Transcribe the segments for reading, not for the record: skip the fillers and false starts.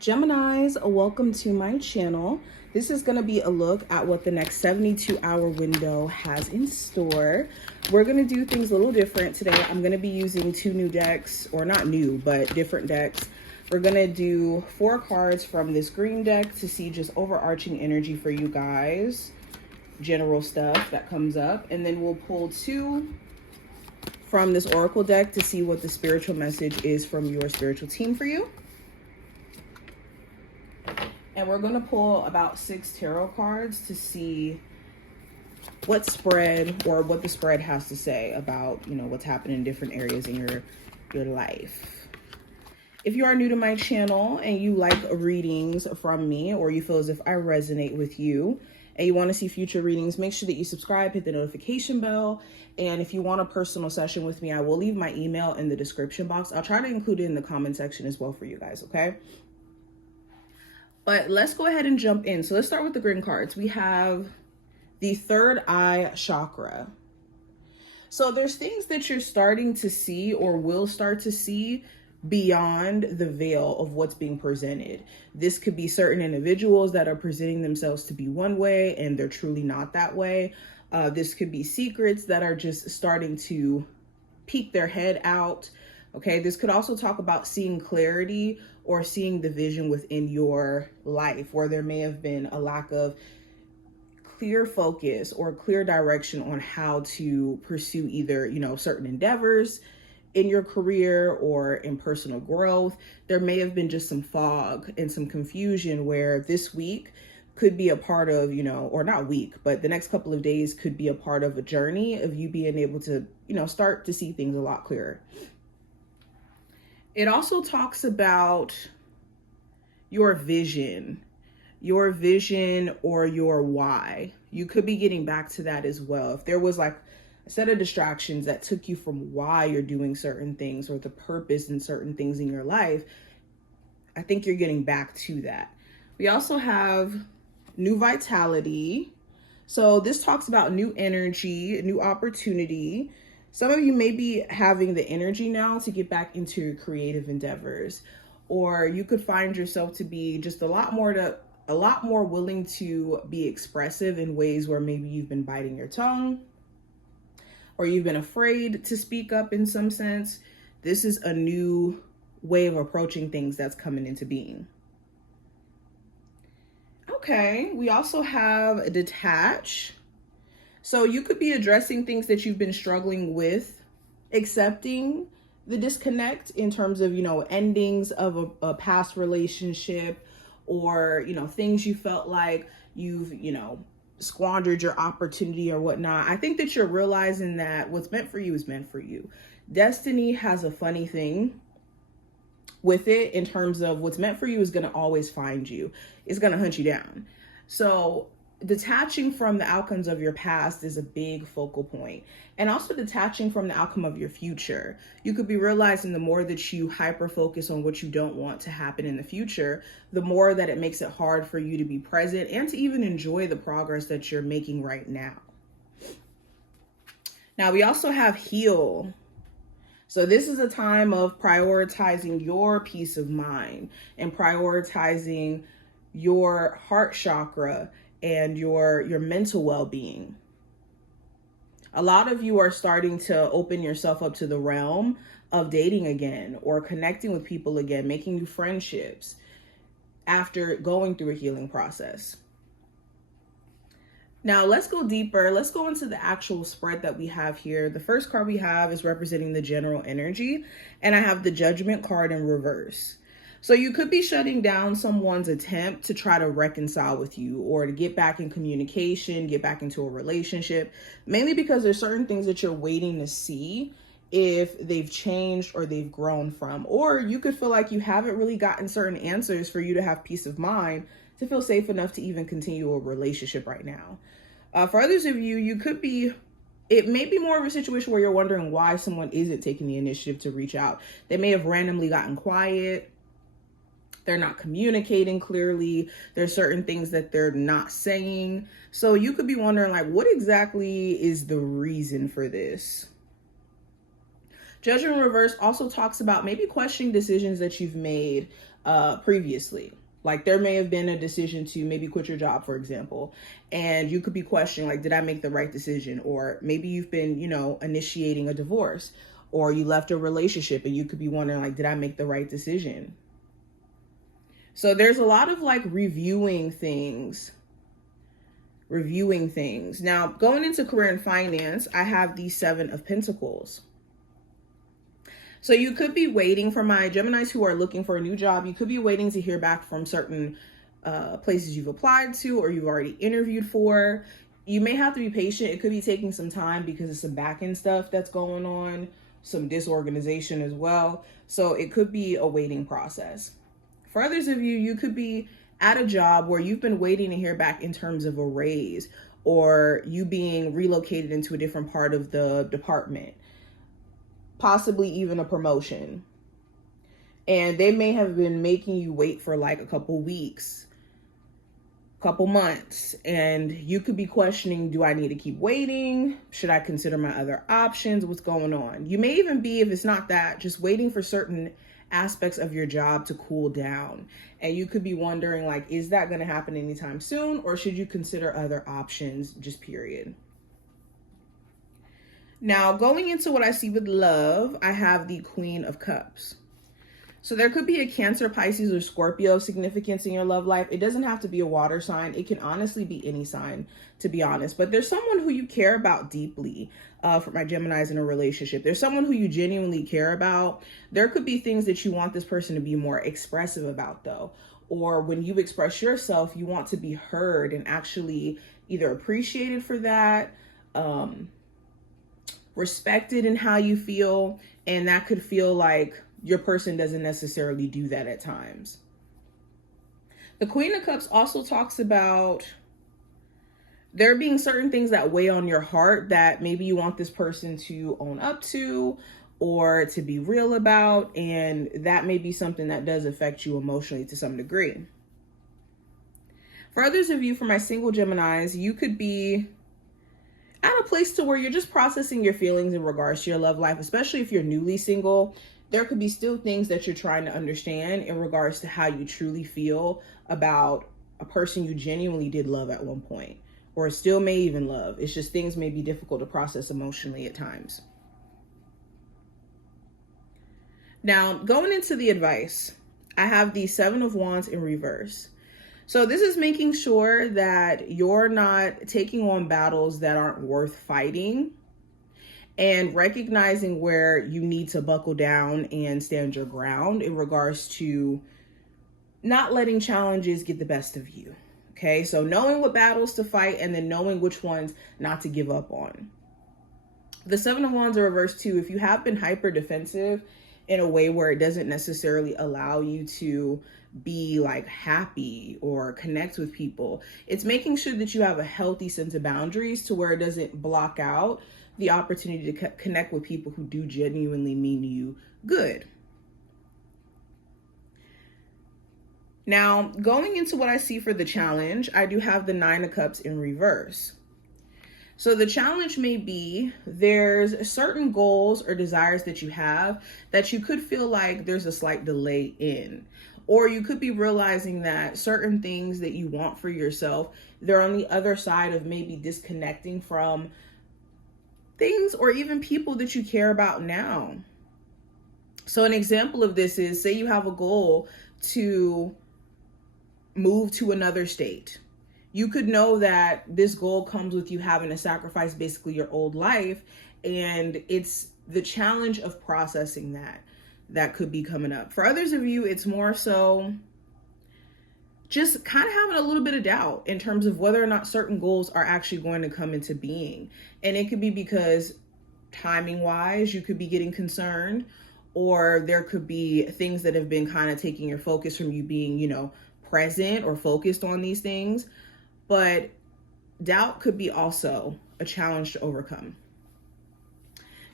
Geminis, welcome to my channel. This is going to be a look at what the next 72-hour window has in store. We're going to do things a little different today. I'm going to be using two new decks, or not new, but different decks. We're going to do 4 cards from this green deck to see just overarching energy for you guys, general stuff that comes up. And then we'll pull 2 from this oracle deck to see what the spiritual message is from your spiritual team for you. And we're going to pull about 6 tarot cards to see what spread or what the spread has to say about, what's happening in different areas in your life. If you are new to my channel and you like readings from me, or you feel as if I resonate with you and you want to see future readings, make sure that you subscribe, hit the notification bell. And if you want a personal session with me, I will leave my email in the description box. I'll try to include it in the comment section as well for you guys, okay? But let's go ahead and jump in. So let's start with the green cards. We have the third eye chakra. So there's things that you're starting to see or will start to see beyond the veil of what's being presented. This could be certain individuals that are presenting themselves to be one way and they're truly not that way. This could be secrets that are just starting to peek their head out. Okay, this could also talk about seeing clarity or seeing the vision within your life where there may have been a lack of clear focus or clear direction on how to pursue either, certain endeavors in your career or in personal growth. There may have been just some fog and some confusion where this week could be a part of, or not week, but the next couple of days could be a part of a journey of you being able to, start to see things a lot clearer. It also talks about your vision or your why. You could be getting back to that as well. If there was like a set of distractions that took you from why you're doing certain things or the purpose in certain things in your life, I think you're getting back to that. We also have new vitality. So this talks about new energy, new opportunity. Some of you may be having the energy now to get back into your creative endeavors, or you could find yourself to be just a lot more willing to be expressive in ways where maybe you've been biting your tongue or you've been afraid to speak up in some sense. This is a new way of approaching things that's coming into being. Okay, we also have Detach. So you could be addressing things that you've been struggling with, accepting the disconnect in terms of, endings of a past relationship, or, things you felt like you've, squandered your opportunity or whatnot. I think that you're realizing that what's meant for you is meant for you. Destiny has a funny thing with it in terms of what's meant for you is going to always find you. It's going to hunt you down. So detaching from the outcomes of your past is a big focal point, and also detaching from the outcome of your future. You could be realizing the more that you hyper focus on what you don't want to happen in the future, the more that it makes it hard for you to be present and to even enjoy the progress that you're making right now. Now we also have heal. So this is a time of prioritizing your peace of mind and prioritizing your heart chakra and your mental well-being. A lot of you are starting to open yourself up to the realm of dating again or connecting with people again, making new friendships after going through a healing process. Now let's go deeper. Let's go into the actual spread that we have here. The first card we have is representing the general energy, and I have the Judgment card in reverse. So you could be shutting down someone's attempt to try to reconcile with you or to get back in communication, get back into a relationship, mainly because there's certain things that you're waiting to see if they've changed or they've grown from. Or you could feel like you haven't really gotten certain answers for you to have peace of mind to feel safe enough to even continue a relationship right now. For others of you, it may be more of a situation where you're wondering why someone isn't taking the initiative to reach out. They may have randomly gotten quiet. They're not communicating clearly. There's certain things that they're not saying. So you could be wondering, like, what exactly is the reason for this? Judgment in reverse also talks about maybe questioning decisions that you've made previously. Like there may have been a decision to maybe quit your job, for example, and you could be questioning, like, did I make the right decision? Or maybe you've been, initiating a divorce, or you left a relationship and you could be wondering, like, did I make the right decision? So there's a lot of like reviewing things. Now, going into career and finance, I have the 7 of Pentacles. So you could be waiting, for my Geminis who are looking for a new job, you could be waiting to hear back from certain places you've applied to or you've already interviewed for. You may have to be patient. It could be taking some time because of some back end stuff that's going on, some disorganization as well. So it could be a waiting process. For others of you, you could be at a job where you've been waiting to hear back in terms of a raise or you being relocated into a different part of the department, possibly even a promotion. And they may have been making you wait for like a couple weeks, couple months, and you could be questioning, do I need to keep waiting? Should I consider my other options? What's going on? You may even be, if it's not that, just waiting for certain aspects of your job to cool down. And you could be wondering, like, is that going to happen anytime soon? Or should you consider other options, just period? Now, going into what I see with love, I have the Queen of Cups. So there could be a Cancer, Pisces, or Scorpio significance in your love life. It doesn't have to be a water sign. It can honestly be any sign, to be honest. But there's someone who you care about deeply. For my Geminis in a relationship, there's someone who you genuinely care about. There could be things that you want this person to be more expressive about, though. Or when you express yourself, you want to be heard and actually either appreciated for that, respected in how you feel. And that could feel like your person doesn't necessarily do that at times. The Queen of Cups also talks about there being certain things that weigh on your heart that maybe you want this person to own up to or to be real about. And that may be something that does affect you emotionally to some degree. For others of you, for my single Geminis, you could be at a place to where you're just processing your feelings in regards to your love life, especially if you're newly single. There could be still things that you're trying to understand in regards to how you truly feel about a person you genuinely did love at one point, or still may even love. It's just things may be difficult to process emotionally at times. Now, going into the advice, I have the 7 of Wands in reverse. So this is making sure that you're not taking on battles that aren't worth fighting, and recognizing where you need to buckle down and stand your ground in regards to not letting challenges get the best of you. Okay, so knowing what battles to fight and then knowing which ones not to give up on. The 7 of Wands are reversed too. If you have been hyper defensive in a way where it doesn't necessarily allow you to be like happy or connect with people, it's making sure that you have a healthy sense of boundaries to where it doesn't block out the opportunity to connect with people who do genuinely mean you good. Now, going into what I see for the challenge, I do have the 9 of Cups in reverse. So the challenge may be there's certain goals or desires that you have that you could feel like there's a slight delay in. Or you could be realizing that certain things that you want for yourself, they're on the other side of maybe disconnecting from things or even people that you care about now. So an example of this is, say you have a goal to move to another state. You could know that this goal comes with you having to sacrifice basically your old life, and it's the challenge of processing that could be coming up. For others of you, it's more so just kind of having a little bit of doubt in terms of whether or not certain goals are actually going to come into being. And it could be because timing wise, you could be getting concerned, or there could be things that have been kind of taking your focus from you being, present or focused on these things. But doubt could be also a challenge to overcome.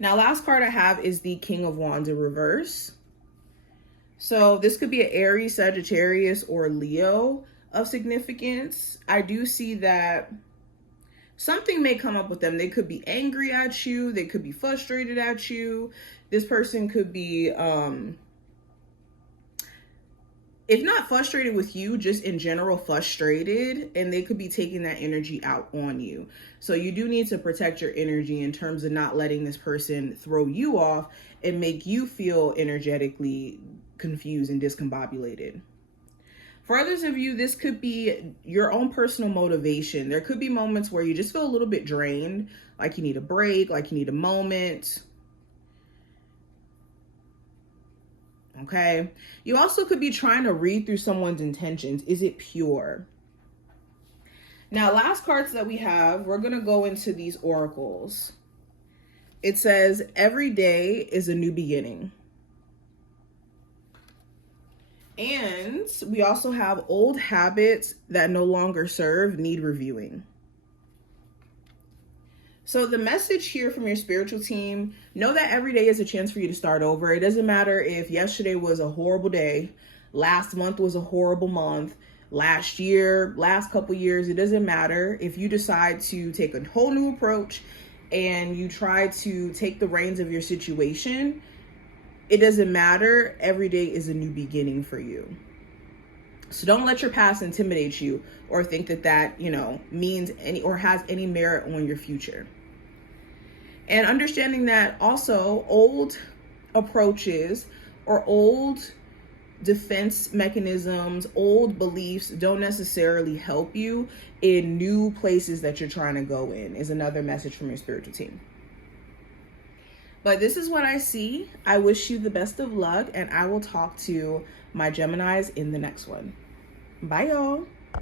Now, last card I have is the King of Wands in reverse. So this could be an Aries, Sagittarius, or Leo of significance. I do see that something may come up with them. They could be angry at you. They could be frustrated at you. This person could be if not frustrated with you, just in general frustrated, and they could be taking that energy out on you. So you do need to protect your energy in terms of not letting this person throw you off and make you feel energetically confused and discombobulated. For others of you, this could be your own personal motivation. There could be moments where you just feel a little bit drained, like you need a break, like you need a moment. Okay. You also could be trying to read through someone's intentions. Is it pure? Now, last cards that we have, we're going to go into these oracles. It says, every day is a new beginning. And we also have old habits that no longer serve need reviewing. So the message here from your spiritual team, know that every day is a chance for you to start over. It doesn't matter if yesterday was a horrible day, last month was a horrible month, last year, last couple years, it doesn't matter. If you decide to take a whole new approach and you try to take the reins of your situation, it doesn't matter. Every day is a new beginning for you. So don't let your past intimidate you or think that means any or has any merit on your future. And understanding that also old approaches or old defense mechanisms, old beliefs don't necessarily help you in new places that you're trying to go in is another message from your spiritual team. But this is what I see. I wish you the best of luck, and I will talk to my Geminis in the next one. Bye, y'all.